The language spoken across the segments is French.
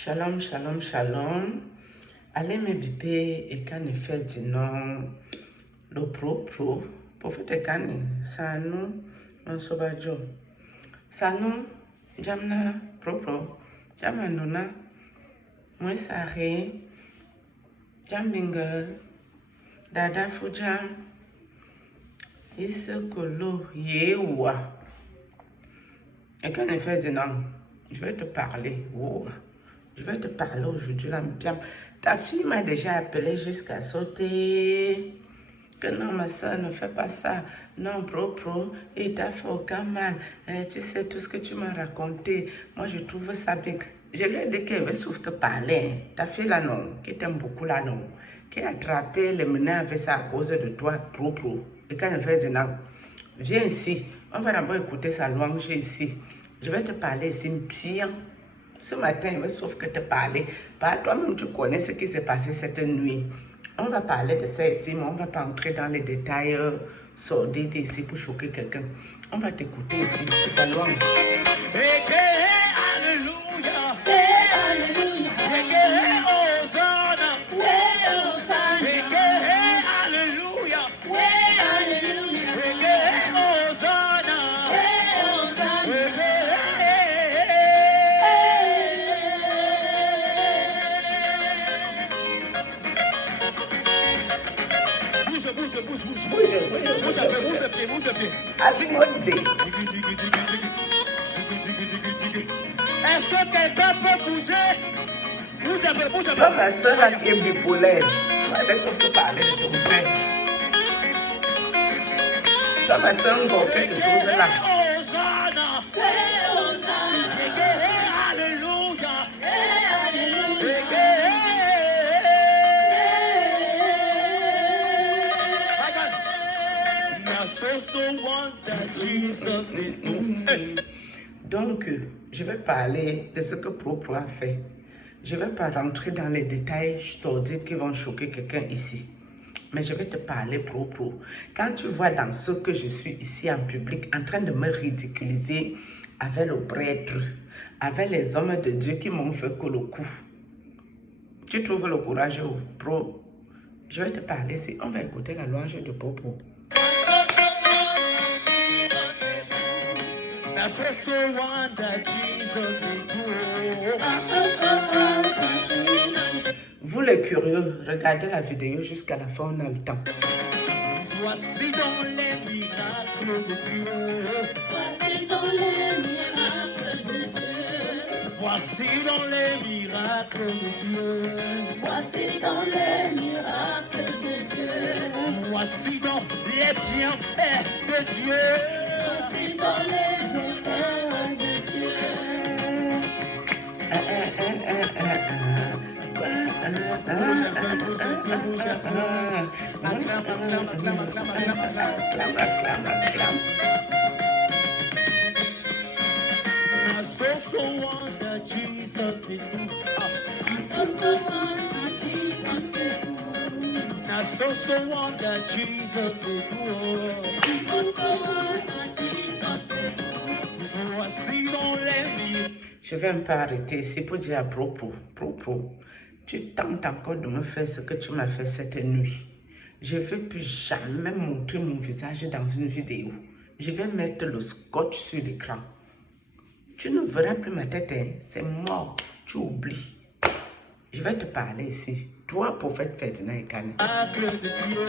Shalom, shalom, shalom. Allez me biper et quand il fait du nom, le pro. Pour faire des cannes, ça nous, on sauvageau. Ça nous, jamna pro. Jamanuna, moi saré, jambingle, dada fujam, isekolo, yewa. Et quand il fait du nom, je vais te parler. Wow. Je vais te parler aujourd'hui, là, bien. Ta fille m'a déjà appelé jusqu'à sauter. Que non, ma soeur, ne fais pas ça. Non, pro, il t'a fait aucun mal. Tu sais tout ce que tu m'as raconté. Moi, je trouve ça bien. Je lui ai dit qu'elle veut souffrir te parler. Ta fille, là, non, qui t'aime beaucoup, là, non. Qui a attrapé les menaces avec ça à cause de toi, pro. Et quand elle fait du non, viens ici. On va d'abord écouter sa louange ici. Je vais te parler ici, bien. Ce matin, il me sauf que te parler. Toi-même, tu connais ce qui s'est passé cette nuit. On va parler de ça ici, mais on ne va pas entrer dans les détails sordides ici pour choquer quelqu'un. On va t'écouter ici, c'est ta louange. Alléluia. Alléluia. Hosanna. Alléluia. Bouge le pied. Est-ce que quelqu'un peut bouger? Bouge un peu. Toi, ma soeur, là, qui est bipolaire, elle est sauf que parler de ton frère. Toi, ma soeur, encore quelque chose là. Alléluia. Donc, je vais parler de ce que Pro a fait. Je ne vais pas rentrer dans les détails sordides qui vont choquer quelqu'un ici. Mais je vais te parler Pro. Quand tu vois dans ce que je suis ici en public, en train de me ridiculiser avec le prêtre, avec les hommes de Dieu qui m'ont fait que le coup. Tu trouves le courage Pro? Je vais te parler ici. On va écouter la louange de Pro. Vous les curieux, regardez la vidéo jusqu'à la fin, on a le temps. Voici dans les miracles de Dieu. Voici dans les miracles de Dieu. Voici dans les miracles de Dieu. Voici dans les miracles de Dieu. Voici dans les bienfaits de Dieu. Voici dans les bienfaits de Dieu. So wonder Jesus did do. So wonder Jesus did do. So wonder Jesus did do. So wonder Jesus did do. Voici dans les miracles. Je vais un peu arrêter ici pour dire à Pro. Tu tentes encore de me faire ce que tu m'as fait cette nuit. Je ne vais plus jamais montrer mon visage dans une vidéo. Je vais mettre le scotch sur l'écran. Tu ne verras plus ma tête, hein? C'est mort. Tu oublies. Je vais te parler ici. Toi, prophète Ferdinand Ekane. Miracles de Dieu.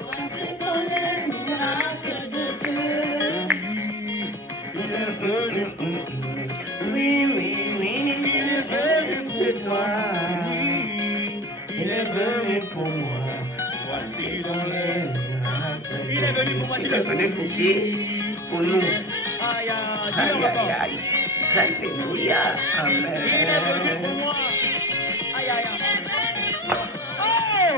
Voici dans les miracles de Dieu. Il est venu. Oui, il est venu pour toi. Il est venu pour moi. Voici dans les miracles. Il est venu pour moi, Il est venu pour qui? Pour nous. Aïe, Aïe. Alléluia. Amen. il est venu pour moi. Aïe. Oh!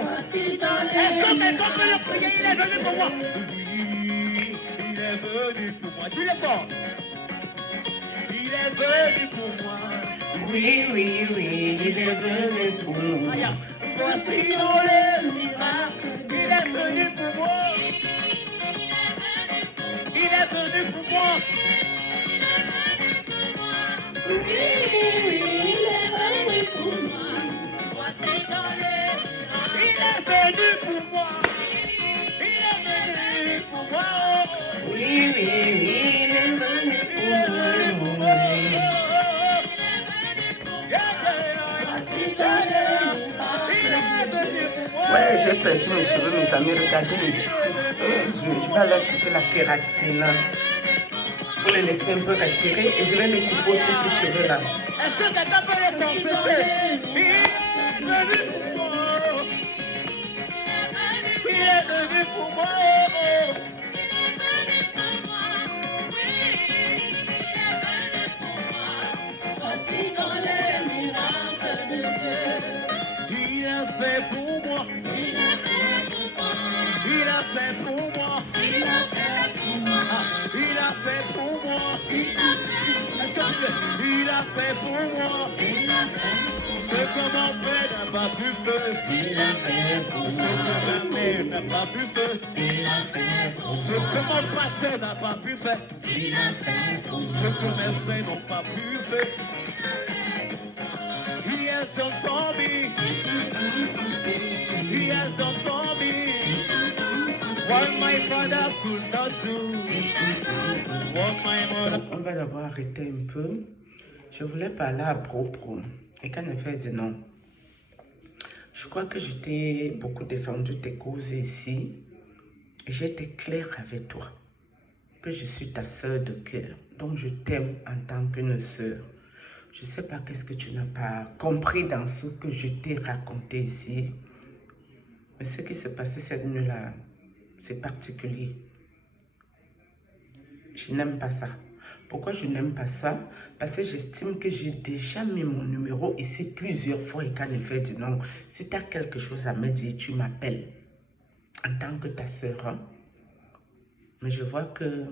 Voici dans les Est-ce que quelqu'un peut le prier? Il est venu pour moi. Oui, il est venu pour moi. Dis-le fort. Il est venu pour moi. Oui, il est venu pour nous. Aïe. Voici dans les miracles. Il est venu pour moi. Il est venu pour moi. il est venu perdu mes cheveux, mes amis. Regardez les trous. Je vais aller acheter la kératine pour les laisser un peu respirer et je vais les couper aussi ces cheveux-là. Est-ce que quelqu'un peut le confesser? Il est venu pour moi. Il est venu pour moi. Voici dans les miracles de Dieu. Il a fait pour moi. Il a fait pour moi. Il a fait pour moi. Il a fait pour moi. Ah, il a fait pour moi. Il a fait pour moi. Est-ce que tu veux? Il a fait pour moi. Il a fait pour moi. Ce que mon père n'a pas pu faire. Il a fait pour Ce moi. que ma mère n'a pas pu faire. Il a fait pour Ce moi. que mon pasteur n'a pas pu faire. Il a fait pour Ce que moi. mes frères n'ont pas pu faire. He has done for me. He has done for me. What my father could not do. What my mother. On va d'abord arrêter un peu. Je voulais parler à propos. Et quand elle fait dit non, je crois que je t'ai beaucoup défendu tes causes ici. J'ai été claire avec toi. Que je suis ta sœur de cœur. Donc je t'aime en tant qu'une sœur. Je ne sais pas qu'est-ce que tu n'as pas compris dans ce que je t'ai raconté ici. Mais ce qui s'est passé cette nuit-là, c'est particulier. Je n'aime pas ça. Pourquoi je n'aime pas ça? Parce que j'estime que j'ai déjà mis mon numéro ici plusieurs fois et quand il fait du non. Si tu as quelque chose à me dire, tu m'appelles en tant que ta sœur. Hein? Mais je vois que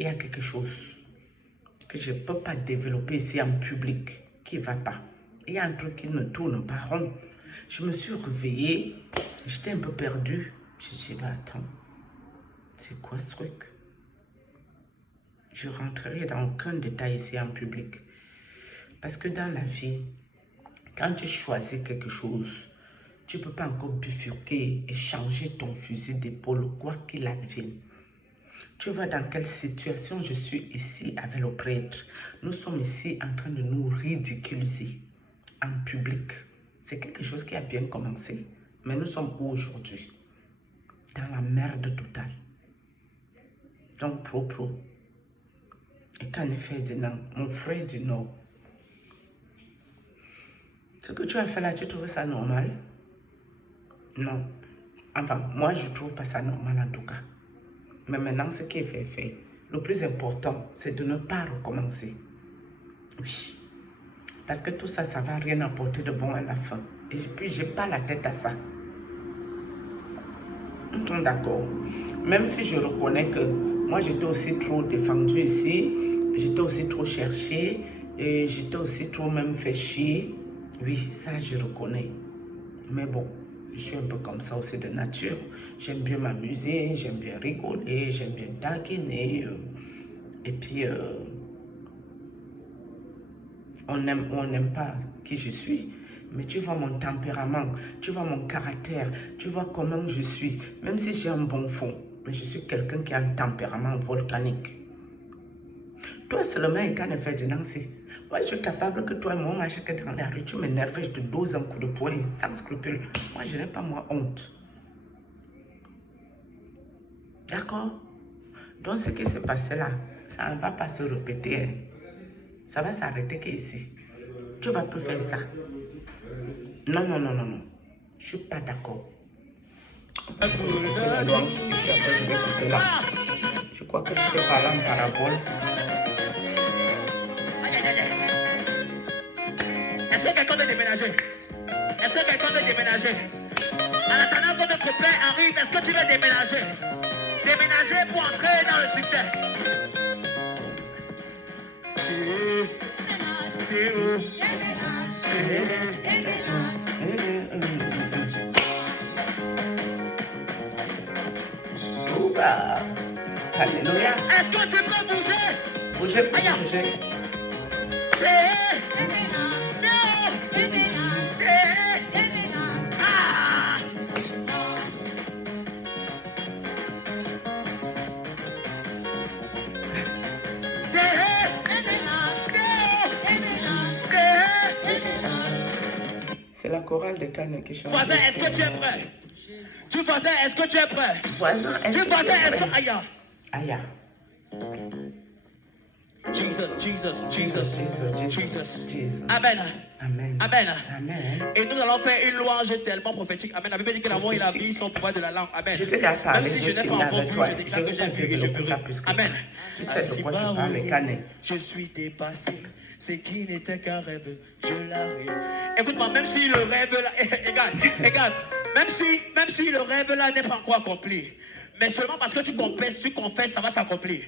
il y a quelque chose que je ne peux pas développer ici en public qui ne va pas. Il y a un truc qui ne tourne pas rond. Je me suis réveillée, j'étais un peu perdue. Je me suis dit, attends, c'est quoi ce truc? Je ne rentrerai dans aucun détail ici en public. Parce que dans la vie, quand tu choisis quelque chose, tu ne peux pas encore bifurquer et changer ton fusil d'épaule, quoi qu'il advienne. Tu vois dans quelle situation je suis ici avec le prêtre. Nous sommes ici en train de nous ridiculiser en public. C'est quelque chose qui a bien commencé. Mais nous sommes où aujourd'hui? Dans la merde totale. Donc, pro. Et quand il fait dit non, mon frère dit non. Ce que tu as fait là, tu trouves ça normal? Non. Enfin, moi, je ne trouve pas ça normal en tout cas. Mais maintenant, ce qui est fait, fait. Le plus important, c'est de ne pas recommencer. Oui. Parce que tout ça, ça ne va rien apporter de bon à la fin. Et puis, je n'ai pas la tête à ça. Nous sommes d'accord. Même si je reconnais que moi, j'étais aussi trop défendue ici. J'étais aussi trop cherchée. Et j'étais aussi trop même fait chier. Oui, ça, je reconnais. Mais bon. Je suis un peu comme ça aussi de nature. J'aime bien m'amuser, j'aime bien rigoler, j'aime bien taquiner. Et puis, on n'aime pas qui je suis. Mais tu vois mon tempérament, tu vois mon caractère, tu vois comment je suis. Même si j'ai un bon fond, mais je suis quelqu'un qui a un tempérament volcanique. Toi seulement, et quand elle fait du Nancy, moi, je suis capable que toi et moi, que dans la rue, tu m'énerves, je te dose un coup de poing, sans scrupule. Moi, je n'ai pas, moi, honte. D'accord? Donc, ce qui s'est passé là, ça ne va pas se répéter. Hein. Ça va s'arrêter qu'ici. Tu ne vas plus faire ça. Non. Je ne suis pas d'accord. Après, je vais couper là. Je crois que je te parle en parabole. Est-ce que quelqu'un veut déménager? Est-ce que quelqu'un veut déménager? En attendant que notre père arrive, est-ce que tu veux déménager? Déménager pour entrer dans le succès. Alléluia. Est-ce que tu peux bouger? Bouger. C'est la chorale de Cannes qui chante. Voisin, est-ce que tu es prêt? Tu voisin, est-ce que tu es prêt? Voisin, est-ce Tu que voisin, tu es est-ce que... prêt? Aïe. Aïe. Jesus, Jesus, Jesus, Jesus. Jesus. Amen. Amen. Amen. Amen. Et nous allons faire une louange tellement prophétique. Amen. La Bible dit que l'amour et la vie sont au pouvoir de la langue. Amen. Je te l'ai parlé, Même si je n'ai pas encore vu, je déclare que j'ai vu et je verrai. Amen. Tu sais de quoi je parle, Canet. Je suis dépassé. Ce qui n'était qu'un rêve, je l'arrive. Écoute-moi, même si le rêve là, regarde, même si le rêve là n'est pas encore accompli, mais seulement parce que tu confesses, ça va s'accomplir.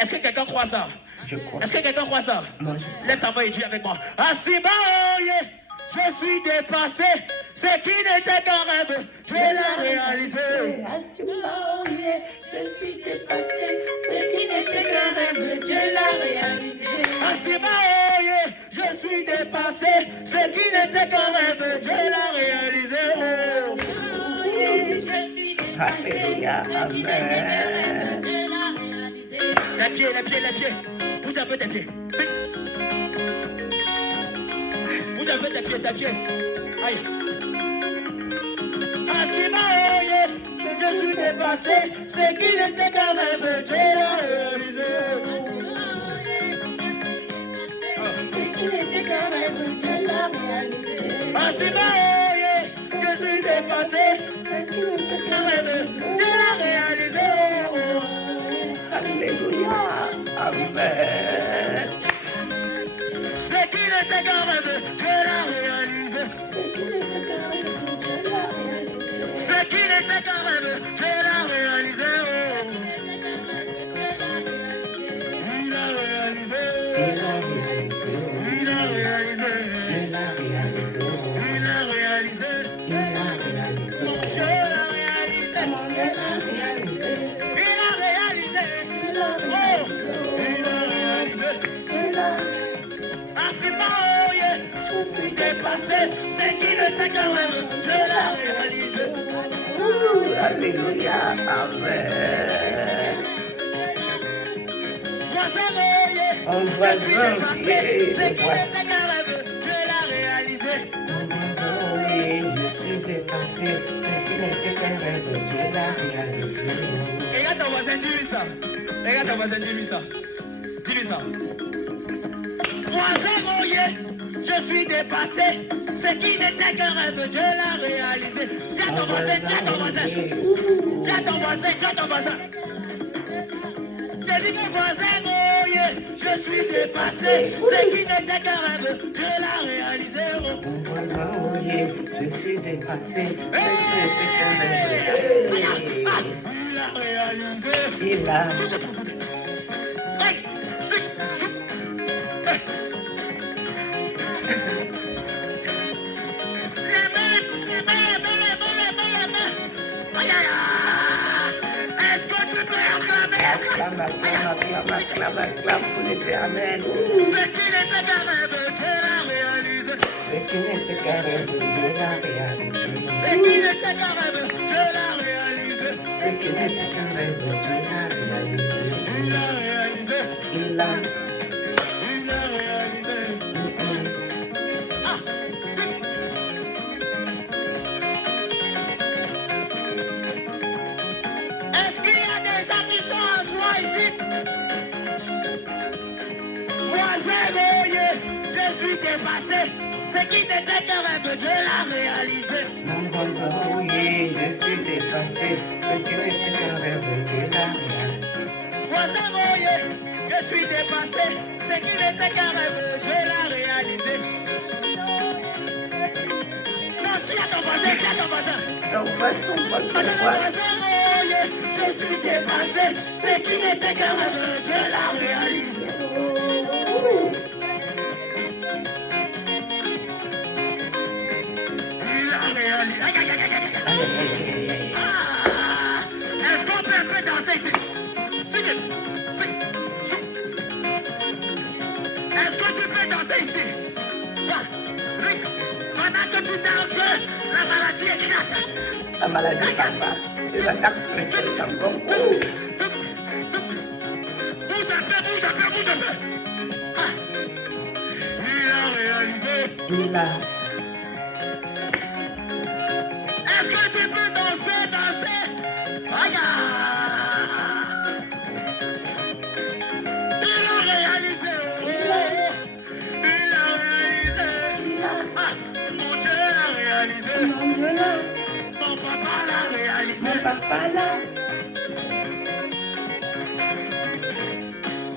Est-ce que quelqu'un croit ça? Je crois. Est-ce que quelqu'un croit ça? Moi, je crois. Lève ta main et dis avec moi. Asibaoye, je suis dépassé. Ce qui n'était qu'un rêve, je l'ai réalisé. Asibaoye, je suis dépassé. Ce qui n'était qu'un rêve, Dieu l'a réalisé. Asibaoye, je suis dépassé. Ce qui n'était qu'un rêve, Dieu l'a réalisé. Oh. Asibaoye, je suis dépassé. Alléluia. Ce qui n'était qu'un rêve, Amen. Dieu l'a réalisé. Les pieds. Bouge un peu tes pieds. Bouge un peu tes pieds. Aïe. Asibaoye, je suis dépassé. Ce qui n'était qu'un rêve, Dieu l'a réalisé. Ce qui n'était qu'un rêve, Dieu l'a réalisé. Asibaoye, je suis dépassé. Ce qui n'était qu'un Un rêve, Dieu l'a réalisé. Alléluia. Amen. Ce qui n'était qu'un rêve, Dieu l'a réalisé. Ce qui n'était qu'un rêve, Dieu l'a réalisé. Ce qui n'était qu'un rêve, Dieu l'a réalisé. Il a réalisé. Il a réalisé. Il a réalisé. Il a réalisé. Il a réalisé. Il a réalisé. Mon Dieu l'a réalisé. Mon Dieu l'a réalisé. Il a réalisé. Oh, il a réalisé. Asibaoye, je suis dépassé. Ce qui n'était qu'un rêve, Dieu l'a réalisé. Alléluia. Amen. Voisin voyez, Mon je voisin, suis dépassé. oui, Ce le qui voici. n'était qu'un rêve, Dieu l'a réalisé. Mon voisin, oui, je suis dépassé. Ce qui n'était qu'un rêve, Dieu l'a réalisé. Regarde ton voisin, dis-lui ça. Regarde ton voisin, dis-lui ça. Dis-lui ça. Voisin voyez, je suis dépassé. Ce qui n'était qu'un rêve, Dieu l'a réalisé. Dis à ton voisin, dis à ton voisin. Dis à ton voisin, dis à ton voisin. J'ai dit mon voisin, voyez, je suis dépassé. Ce qui n'était qu'un rêve, Dieu l'a réalisé. Mon voisin, oui, je suis dépassé. Ce qui n'était qu'un rêve. Il a réalisé. Il a. Hey, hey. Les mains. Aïe, aïe, aïe. Est-ce que tu peux acclamer? Acclame pour l'éternel. Ce qui n'était qu'un rêve, Dieu l'a réalisé. Ce qui n'était qu'un rêve, Dieu l'a réalisé. Ce qui n'était qu'un rêve, Dieu l'a réalisé. Ce qui n'était qu'un rêve, Dieu l'a réalisé. Il a réalisé. Il a. Il a réalisé. Ah, est-ce qu'il y a des gens qui sont en joie ici? Voisin, voyez, je suis dépassé. Ce qui n'était qu'un rêve, Dieu l'a réalisé. Mon voisin, oui, je suis dépassé. Ce qui n'était qu'un rêve, Dieu l'a réalisé. Voisin, voyez, je suis dépassé. Ce qui n'était qu'un rêve, Dieu l'a réalisé. Non, dis à ton voisin, dis à ton voisin. Ton voisin, Voisin, voyez, je suis dépassé. Ce qui n'était qu'un rêve, Dieu l'a réalisé. Il a réalisé. Aïe, aïe, aïe, aïe, aïe, aïe. Ah, est-ce qu'on peut un peu danser ici? Est-ce que tu peux danser ici? Oui. Pendant que tu danses, la maladie éclate. La maladie s'en va. Les attaques spirituelles s'en vont. Bouge un peu. Ah. Il a réalisé. Il a. réalisé. Mon Dieu là, Mon papa l'a réalisé. mon papa là.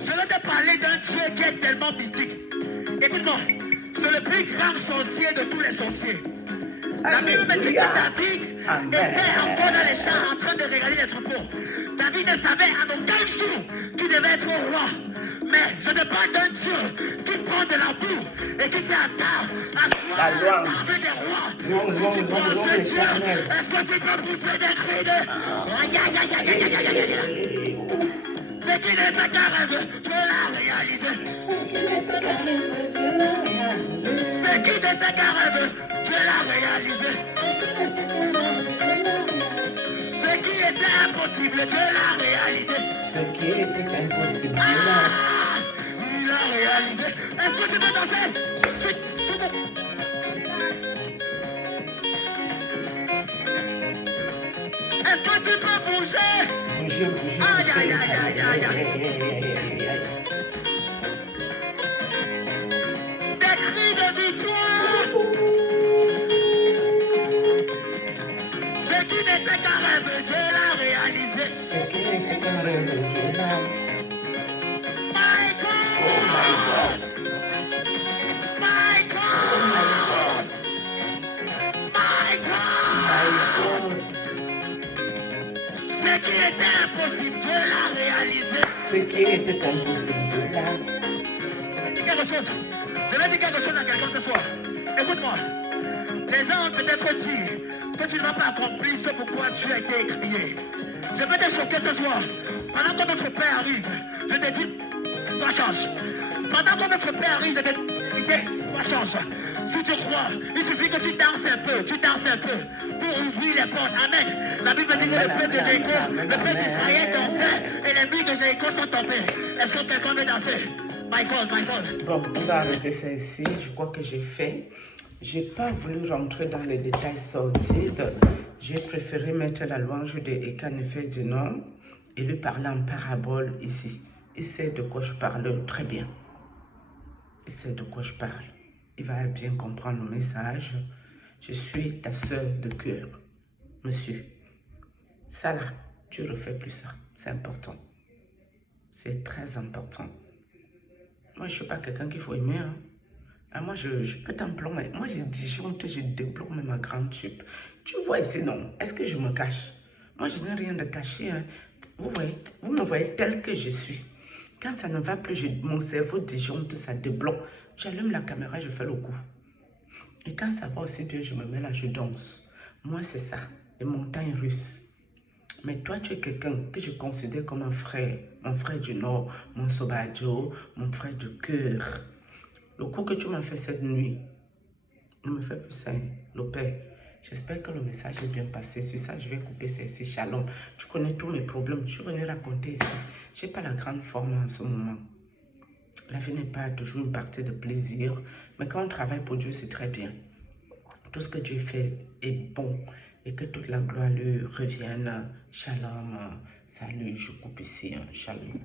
Je vais te parler d'un Dieu qui est tellement mystique. Écoute-moi, c'est le plus grand sorcier de tous les sorciers. La Bible me dit que David était encore dans les champs en train de regarder les troupeaux. David ne savait en aucun jour qu'il devait être roi. Mais je te parle d'un Dieu qui prend de la boue et qui fait asseoir la table des rois. Si tu crois en ce Dieu, est-ce que tu peux pousser des cris de... Aïe, aïe, aïe, aïe, aïe, aïe, aïe, aïe. Ce qui n'était qu'un rêve, Dieu l'a réalisé. Ce qui n'était qu'un rêve, Dieu l'a réalisé. Ce qui n'était qu'un rêve, Dieu l'a réalisé. Ce qui n'était qu'un rêve, Dieu l'a réalisé. Ce qui était impossible, Dieu l'a réalisé. Ce qui était impossible, Dieu Ah, il a réalisé. Est-ce que tu peux danser? C'est bon. Est-ce que tu peux bouger? Bouger, bouger, Aïe, bouger. aïe, aïe, aïe, aïe, aïe. Des cris de victoire. Ce qui n'était qu'un rêve, Dieu l'a réalisé. Ce qui n'était qu'un rêve, Dieu là. My Oh my God! God. My Oh God! my God. My God! My God. Ce qui était impossible, Dieu l'a réalisé. Ce qui était impossible, Dieu là. Je vais dire quelque chose. Je vais dire quelque chose à quelqu'un ce soir. Écoute-moi. Les gens ont peut-être dit que tu ne vas pas accomplir ce pourquoi tu as été crié. Je vais te choquer ce soir. Pendant que notre Père arrive, je te dis, toi change. Pendant que notre Père arrive, je te dis, toi change. Si tu crois, il suffit que tu danses un peu, pour ouvrir les portes. Amen. La Bible dit que le peuple de Jéricho, le peuple d'Israël dansait et les murs de Jéricho sont tombés. Est-ce que quelqu'un veut danser? My God, my God. Bon, on va arrêter ça ici. Je crois que j'ai fait. J'ai pas voulu rentrer dans les détails sordides. J'ai préféré mettre la louange de Ekanéfè-Dinon et lui parler en parabole ici. Il sait de quoi je parle très bien. Il sait de quoi je parle. Il va bien comprendre le message. Je suis ta soeur de cœur, monsieur. Ça là, tu refais plus ça. C'est important. C'est très important. Moi, je ne suis pas quelqu'un qu'il faut aimer. Hein. Ah, moi, je peux t'employer. Moi, je disjoncte, je développe même ma grande tube. Tu vois ici, non? Est-ce que je me cache? Moi, je n'ai rien de caché. Hein. Vous voyez, vous me voyez tel que je suis. Quand ça ne va plus, mon cerveau disjoncte, ça débloque. J'allume la caméra, je fais le coup. Et quand ça va aussi bien, je me mets là, je danse. Moi, c'est ça, les montagnes russes. Mais toi, tu es quelqu'un que je considère comme un frère. Mon frère du Nord, mon Sobadio, mon frère du cœur. Le coup que tu m'as fait cette nuit, ne me fais plus ça, hein, le Père. J'espère que le message est bien passé. Sur ça, je vais couper ça ici. Shalom. Tu connais tous mes problèmes. Je suis venu raconter ici. Je n'ai pas la grande forme en ce moment. La vie n'est pas toujours une partie de plaisir. Mais quand on travaille pour Dieu, c'est très bien. Tout ce que Dieu fait est bon. Et que toute la gloire lui revienne. Shalom. Salut, je coupe ici. Shalom.